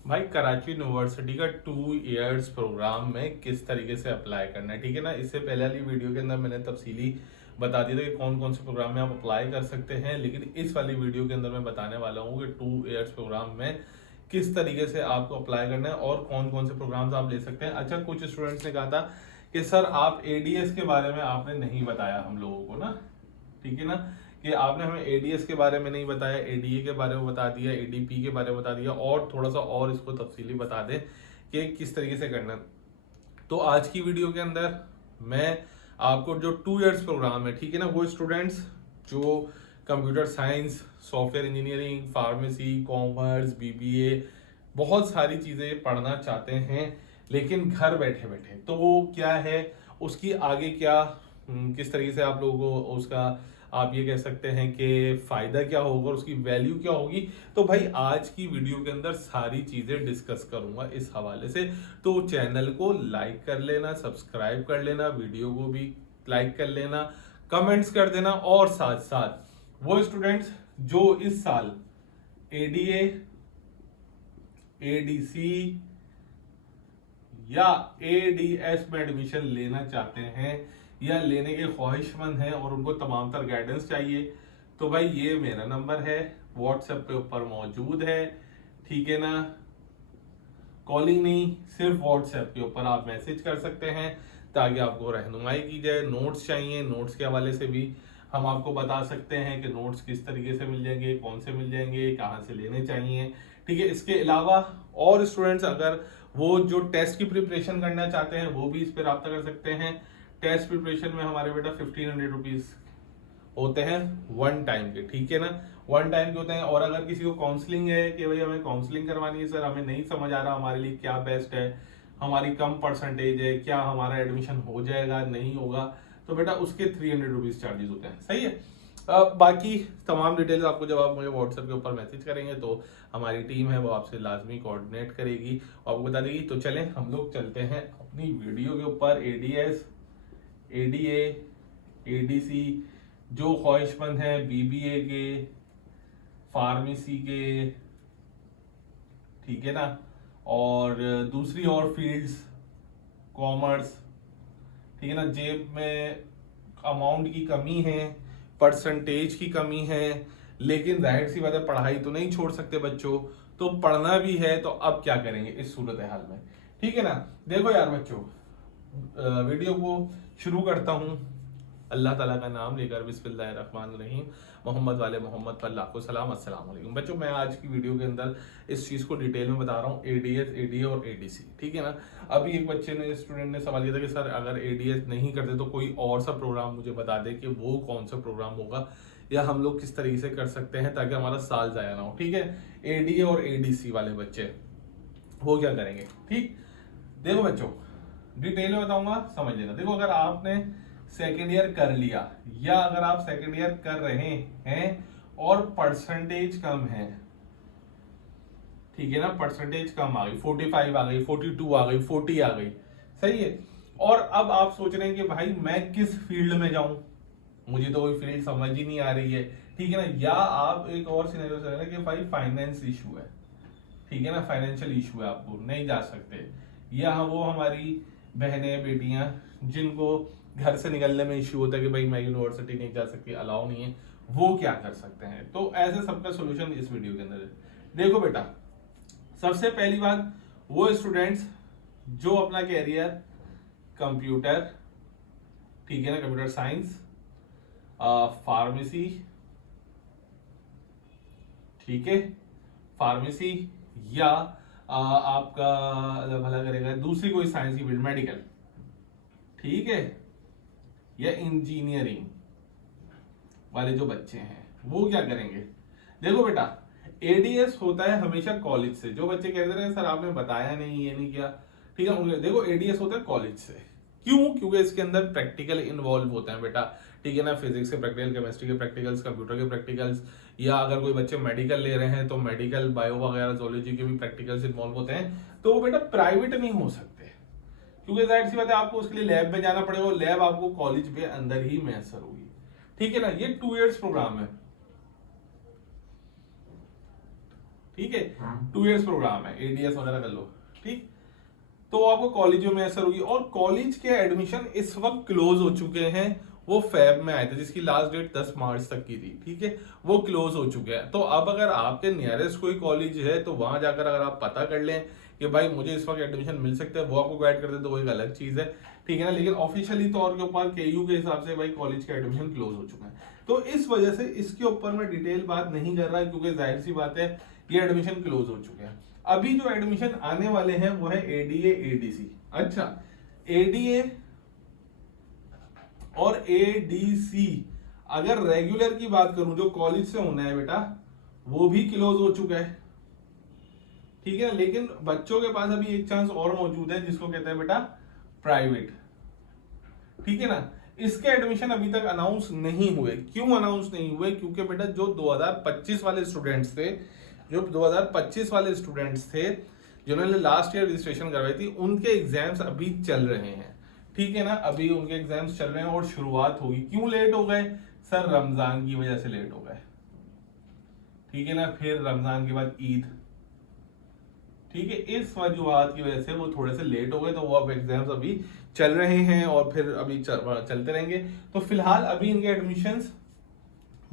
भाई कराची यूनिवर्सिटी का 2 years programme में किस तरीके से अप्लाई करना है, ठीक है ना। इससे पहले वाली वीडियो के अंदर मैंने तफसीली बता दिया था कि कौन कौन से प्रोग्राम में आप अप्लाई कर सकते हैं, लेकिन इस वाली वीडियो के अंदर मैं बताने वाला हूँ कि 2 इयर्स प्रोग्राम में किस तरीके से आपको अप्लाई करना है और कौन कौन से प्रोग्राम्स आप ले सकते हैं। अच्छा, कुछ स्टूडेंट्स ने कहा था कि सर आप एडीएस के बारे में आपने नहीं बताया हम लोगों को ना, ठीक है ना, कि आपने हमें एडीएस के बारे में नहीं बताया, एडीए के बारे में बता दिया, एडीपी के बारे में बता दिया, और थोड़ा सा और इसको तफसीली बता दें कि किस तरीके से करना है। तो आज की वीडियो के अंदर मैं आपको जो 2 इयर्स प्रोग्राम है, ठीक है ना, वो स्टूडेंट्स जो computer science, software engineering, pharmacy, commerce, BBA, बहुत सारी चीज़ें पढ़ना चाहते हैं लेकिन घर बैठे बैठे, तो वो क्या है, उसकी आगे क्या किस तरीके से आप लोगों को उसका आप ये कह सकते हैं कि फायदा क्या होगा, उसकी वैल्यू क्या होगी। तो भाई आज की वीडियो के अंदर सारी चीजें डिस्कस करूंगा इस हवाले से। तो चैनल को लाइक कर लेना, सब्सक्राइब कर लेना, वीडियो को भी लाइक कर लेना, कमेंट्स कर देना, और साथ साथ वो स्टूडेंट्स जो इस साल एडीए, एडीसी या एडीएस में एडमिशन लेना चाहते हैं या लेने के ख्वाहिशमंद हैं और उनको तमाम तर गाइडेंस चाहिए, तो भाई ये मेरा नंबर है, व्हाट्सएप पे ऊपर मौजूद है, ठीक है ना। कॉलिंग नहीं, सिर्फ व्हाट्सएप के ऊपर आप मैसेज कर सकते हैं ताकि आपको रहनुमाई की जाए। नोट्स चाहिए, नोट्स के हवाले से भी हम आपको बता सकते हैं कि नोट्स किस तरीके से मिल जाएंगे, कौन से मिल जाएंगे, कहाँ से लेने चाहिए, ठीक है। इसके अलावा और स्टूडेंट्स अगर वो जो टेस्ट की प्रिपरेशन करना चाहते हैं वो भी इस पर रब्ता कर सकते हैं। टेस्ट प्रिपरेशन में हमारे बेटा 1500 रुपीज होते हैं वन टाइम के, ठीक है ना, वन टाइम के होते हैं। और अगर किसी को काउंसलिंग है कि भाई हमें काउंसलिंग करवानी है सर, हमें नहीं समझ आ रहा हमारे लिए क्या बेस्ट है, हमारी कम परसेंटेज है, क्या हमारा एडमिशन हो जाएगा नहीं होगा, तो बेटा उसके 300 रुपीज चार्जेस होते हैं, सही है। बाकी तमाम डिटेल्स आपको जब आप मुझे व्हाट्सएप के ऊपर मैसेज करेंगे तो हमारी टीम है वो आपसे लाजमी कोऑर्डिनेट करेगी और आपको बता देगी। तो चलें हम लोग चलते हैं अपनी वीडियो के ऊपर। एडीएस, एडीए, एडीसी जो ख्वाहिशमंद हैं बीबीए के, फार्मेसी के, ठीक है ना, और दूसरी और फील्ड्स, कॉमर्स, ठीक है ना, जेब में अमाउंट की कमी है, परसेंटेज की कमी है, लेकिन जाहिर सी बात है पढ़ाई तो नहीं छोड़ सकते बच्चों, तो पढ़ना भी है, तो अब क्या करेंगे इस सूरत हाल में, ठीक है ना। देखो यार बच्चों, वीडियो को शुरू करता हूँ अल्लाह ताला का नाम लेकर, बिस्मिल्लाहिर्रहमानिर्रहीम, मोहम्मद वाले मोहम्मद पर लाखों सलाम, अस्सलाम वालेकुम। बच्चों मैं आज की वीडियो के अंदर इस चीज़ को डिटेल में बता रहा हूँ, एडीएस, एडीए और एडीसी, ठीक है ना। अभी एक बच्चे ने, स्टूडेंट ने सवाल किया था कि सर अगर एडीएस नहीं करते तो कोई और सा प्रोग्राम मुझे बता दे कि वो कौन सा प्रोग्राम होगा या हम लोग किस तरीके से कर सकते हैं ताकि हमारा साल ज़ाया ना हो, ठीक है। एडीए और एडीसी वाले बच्चे वो क्या करेंगे, ठीक। देखो बच्चों, डिटेल में बताऊंगा, समझ लेना। देखो अगर आपने सेकेंड ईयर कर लिया या अगर आप सेकेंड ईयर कर रहे हैं और परसेंटेज कम है, ठीक है ना, परसेंटेज कम आ गई, 45 आ गई, 42 आ गई, 40 आ गई, सही है। और अब आप सोच रहे हैं कि भाई मैं किस फील्ड में जाऊं, मुझे तो कोई फील्ड समझ ही नहीं आ रही है, ठीक है ना। या आप एक और सिनेरियो से रहे कि भाई फाइनेंस इशू है, ठीक है ना, फाइनेंशियल इशू है, आपको नहीं जा सकते, या वो हमारी बहनें बेटियां जिनको घर से निकलने में इशू होता है कि भाई मैं यूनिवर्सिटी नहीं जा सकती, अलाउ नहीं है, वो क्या कर सकते हैं। तो ऐसे सबका सोल्यूशन इस वीडियो के अंदर है। देखो बेटा, सबसे पहली बात, वो स्टूडेंट्स जो अपना कैरियर कंप्यूटर, ठीक है ना, कंप्यूटर साइंस, फार्मेसी, ठीक है, फार्मेसी, या आपका भला करेगा दूसरी कोई साइंस की फील्ड, मेडिकल, ठीक है, या इंजीनियरिंग वाले जो बच्चे हैं वो क्या करेंगे। देखो बेटा, एडीएस होता है हमेशा कॉलेज से, जो बच्चे कहते हैं सर आपने बताया नहीं, ये नहीं किया, ठीक है, उनके देखो एडीएस होता है कॉलेज से। क्यों? क्योंकि इसके अंदर प्रैक्टिकल इन्वॉल्व होते हैं बेटा, ठीक है ना, फिजिक्स के प्रैक्टिकल, केमिस्ट्री के प्रैक्टिकल्स, कंप्यूटर के प्रैक्टिकल्स, या अगर कोई बच्चे मेडिकल ले रहे हैं तो मेडिकल, बायो वगैरह, जोलॉजी के भी प्रैक्टिकल्स इन्वॉल्व होते हैं। तो वो बेटा प्राइवेट नहीं हो सकते, क्योंकि जाहिर सी बात है आपको उसके लिए लैब में जाना पड़ेगा, लैब आपको कॉलेज के अंदर ही मैसर होगी, ठीक है ना। ये 2 इयर्स प्रोग्राम है, ठीक है, 2 इयर्स प्रोग्राम है, एडीएस वगैरह कर लो, ठीक। तो आपको कॉलेजों में असर होगी, और कॉलेज के एडमिशन इस वक्त क्लोज हो चुके हैं, वो फेब में आए थे जिसकी लास्ट डेट 10 मार्च तक की थी, ठीक है, वो क्लोज हो चुके हैं। तो अब अगर आपके नियरेस्ट कोई कॉलेज है तो वहां जाकर अगर आप पता कर लें कि भाई मुझे इस वक्त एडमिशन मिल सकता है, वो आपको गाइड कर दे तो वो एक अलग चीज है, ठीक है ना। लेकिन ऑफिशियली तौर के ऊपर केयू के हिसाब से भाई कॉलेज के एडमिशन क्लोज हो चुका है। तो इस वजह से इसके ऊपर मैं डिटेल बात नहीं कर रहा, क्योंकि जाहिर सी बात है ये एडमिशन क्लोज हो चुके हैं। अभी जो एडमिशन आने वाले हैं वो है एडीए एडीसी। अच्छा, एडीए और एडीसी अगर रेगुलर की बात करूं जो कॉलेज से होना है बेटा, वो भी क्लोज हो चुका है, ठीक है। लेकिन बच्चों के पास अभी एक चांस और मौजूद है जिसको कहते हैं बेटा प्राइवेट, ठीक है ना। इसके एडमिशन अभी तक अनाउंस नहीं हुए। क्यों अनाउंस नहीं हुए? क्योंकि बेटा जो 2025 वाले स्टूडेंट्स थे, जो 2025 वाले स्टूडेंट्स थे जिन्होंने लास्ट ईयर रजिस्ट्रेशन करवाई थी, उनके एग्जाम्स अभी चल रहे हैं, ठीक है ना। अभी उनके एग्जाम्स चल रहे हैं और शुरुआत होगी। क्यों लेट हो गए सर? रमजान की वजह से लेट हो गए, ठीक है ना। फिर रमजान के बाद ईद, ठीक है, इस वजूहात की वजह से वो थोड़े से लेट हो गए। तो वो अब एग्जाम्स अभी चल रहे हैं और फिर अभी चलते रहेंगे। तो फिलहाल अभी इनके एडमिशंस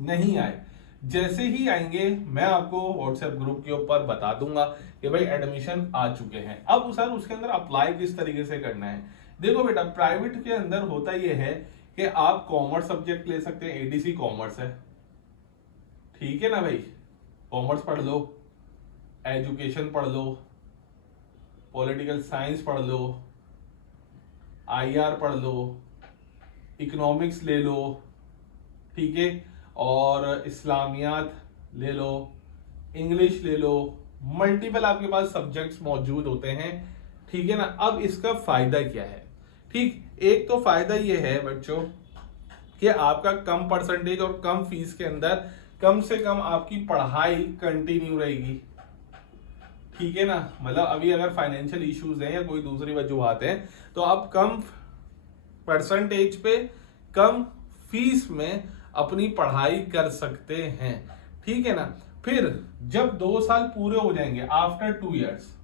नहीं आए। जैसे ही आएंगे मैं आपको व्हाट्सएप ग्रुप के ऊपर बता दूंगा कि भाई एडमिशन आ चुके हैं। अब सर उसके अंदर अप्लाई किस तरीके से करना है? देखो बेटा, प्राइवेट के अंदर होता यह है कि आप कॉमर्स सब्जेक्ट ले सकते हैं, एडीसी कॉमर्स है, ठीक है ना भाई। कॉमर्स पढ़ लो, एजुकेशन पढ़ लो, पॉलिटिकल साइंस पढ़ लो, आईआर पढ़ लो, इकोनॉमिक्स ले लो, ठीक है, और इस्लामियात ले लो, इंग्लिश ले लो, मल्टीपल आपके पास सब्जेक्ट्स मौजूद होते हैं, ठीक है ना। अब इसका फायदा क्या है? ठीक, एक तो फायदा ये है बच्चों कि आपका कम परसेंटेज और कम फीस के अंदर कम से कम आपकी पढ़ाई कंटिन्यू रहेगी, ठीक है ना। मतलब अभी अगर फाइनेंशियल इश्यूज हैं या कोई दूसरी वजूहात हैं तो आप कम परसेंटेज पे कम फीस में अपनी पढ़ाई कर सकते हैं, ठीक है ना। फिर जब 2 साल पूरे हो जाएंगे आफ्टर 2 इयर्स,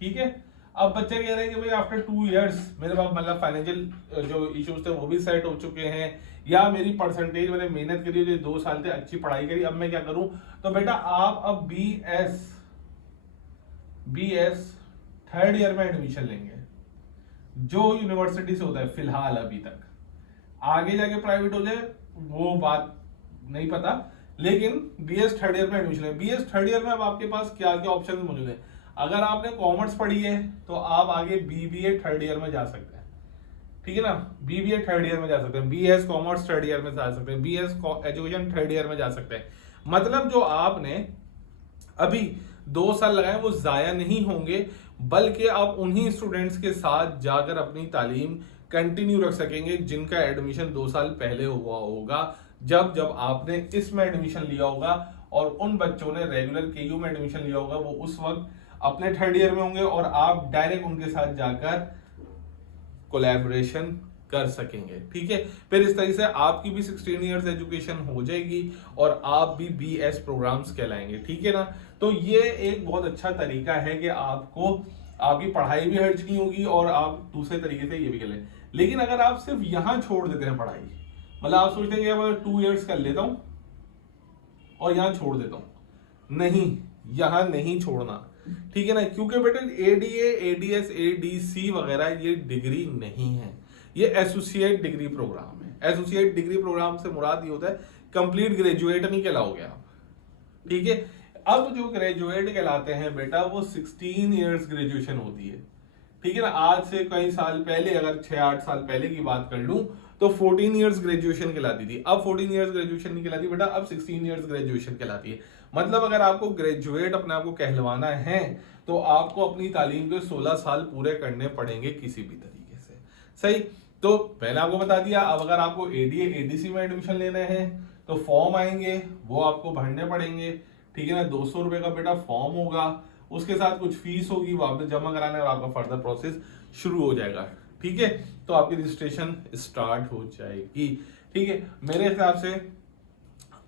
ठीक है। अब बच्चे कह रहे हैं कि भाई आफ्टर 2 इयर्स मेरे पास मतलब फाइनेंशियल जो इश्यूज थे वो भी सेट हो चुके हैं, या मेरी परसेंटेज, मैंने मेहनत करी, जो 2 साल थे अच्छी पढ़ाई करी, अब मैं क्या करूं? तो बेटा आप अब बीएस 3rd ईयर में एडमिशन लेंगे, जो यूनिवर्सिटी से होता है फिलहाल अभी तक। आगे जाके प्राइवेट हो जाए वो बात नहीं पता, लेकिन बीएस 3rd ईयर में एडमिशन है। बीएस 3rd ईयर में अब आपके पास क्या क्या ऑप्शन मौजूद है? अगर आपने कॉमर्स पढ़ी है तो आप आगे बीबीए 3rd ईयर में जा सकते हैं, ठीक है ना। बीबीए 3rd ईयर में जा सकते हैं, बीएस कॉमर्स 3rd ईयर में जा सकते हैं, बीएस एजुकेशन 3rd ईयर में जा सकते हैं। मतलब जो आपने अभी 2 साल लगाए वो जाया नहीं होंगे, बल्कि आप उन्हीं स्टूडेंट्स के साथ जाकर अपनी तालीम कंटिन्यू रख सकेंगे जिनका एडमिशन 2 साल पहले हुआ होगा, जब आपने इसमें एडमिशन लिया होगा। और उन बच्चों ने रेगुलर केयू में एडमिशन लिया होगा, वो उस वक्त अपने 3rd ईयर में होंगे और आप डायरेक्ट उनके साथ जाकर कोलैबोरेशन कर सकेंगे, ठीक है। फिर इस तरीके से आपकी भी 16 इयर्स एजुकेशन हो जाएगी और आप भी बीएस प्रोग्राम्स कहलाएंगे, ठीक है ना। तो ये एक बहुत अच्छा तरीका है कि आपको आपकी पढ़ाई भी हर्ज नहीं होगी और आप दूसरे तरीके से ये भी कर लें। लेकिन अगर आप सिर्फ यहां छोड़ देते हैं पढ़ाई, मतलब आप सोचते हैं कि अब 2 इयर्स कर लेता हूं और यहां छोड़ देता हूं, नहीं, यहां नहीं छोड़ना, ठीक है ना। क्योंकि बेटा एडीए एडीएस एडीसी वगैरह ये डिग्री नहीं है, ये एसोसिएट डिग्री प्रोग्राम है। एसोसिएट डिग्री प्रोग्राम से मुराद ये होता है कंप्लीट ग्रेजुएट नहीं कहलाओगे आप, ठीक है। अब जो ग्रेजुएट कहलाते हैं बेटा वो 16 इयर्स ग्रेजुएशन होती है, ठीक है ना। आज से कई साल पहले, अगर 6-8 साल पहले की बात कर लूं तो 14 इयर्स ग्रेजुएशन कहलाती थी। अब 14 इयर्स ग्रेजुएशन नहीं कहलाती बेटा, अब 16 इयर्स ग्रेजुएशन कहलाती है। मतलब अगर आपको ग्रेजुएट अपने आप को कहलवाना है तो आपको अपनी तालीम के 16 साल पूरे करने पड़ेंगे किसी भी तरीके से, सही। तो मैंने आपको बता दिया। अब अगर आपको एडीए एडीसी में एडमिशन लेना है तो फॉर्म आएंगे, वो आपको भरने पड़ेंगे, ठीक है ना। 200 रुपए का बेटा फॉर्म होगा, उसके साथ कुछ फीस होगी, वो आपने जमा कराना है और आपका फर्दर प्रोसेस शुरू हो जाएगा, ठीक है। तो आपकी रजिस्ट्रेशन स्टार्ट हो जाएगी, ठीक है। मेरे हिसाब से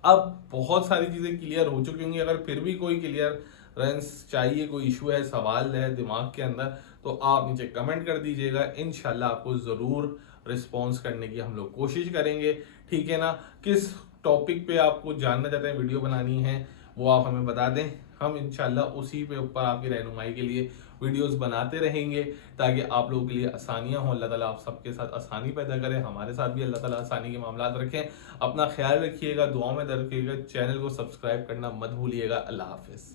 अब बहुत सारी चीज़ें क्लियर हो चुकी होंगी। अगर फिर भी कोई क्लियरेंस चाहिए, कोई इशू है, सवाल है दिमाग के अंदर, तो आप नीचे कमेंट कर दीजिएगा। इंशाल्लाह आपको ज़रूर रिस्पॉन्स करने की हम लोग कोशिश करेंगे, ठीक है ना। किस टॉपिक पे आपको जानना चाहते हैं, वीडियो बनानी है, वो आप हमें बता दें। हम इंशाल्लाह उसी पे ऊपर आपकी रहनुमाई के लिए वीडियोस बनाते रहेंगे, ताकि आप लोगों के लिए आसानियां हो। अल्लाह ताला आप सबके साथ आसानी पैदा करे, हमारे साथ भी अल्लाह ताला आसानी के मामलात रखें। अपना ख्याल रखिएगा, दुआओं में दर्द रखिएगा, चैनल को सब्सक्राइब करना मत भूलिएगा। अल्लाह हाफिज़।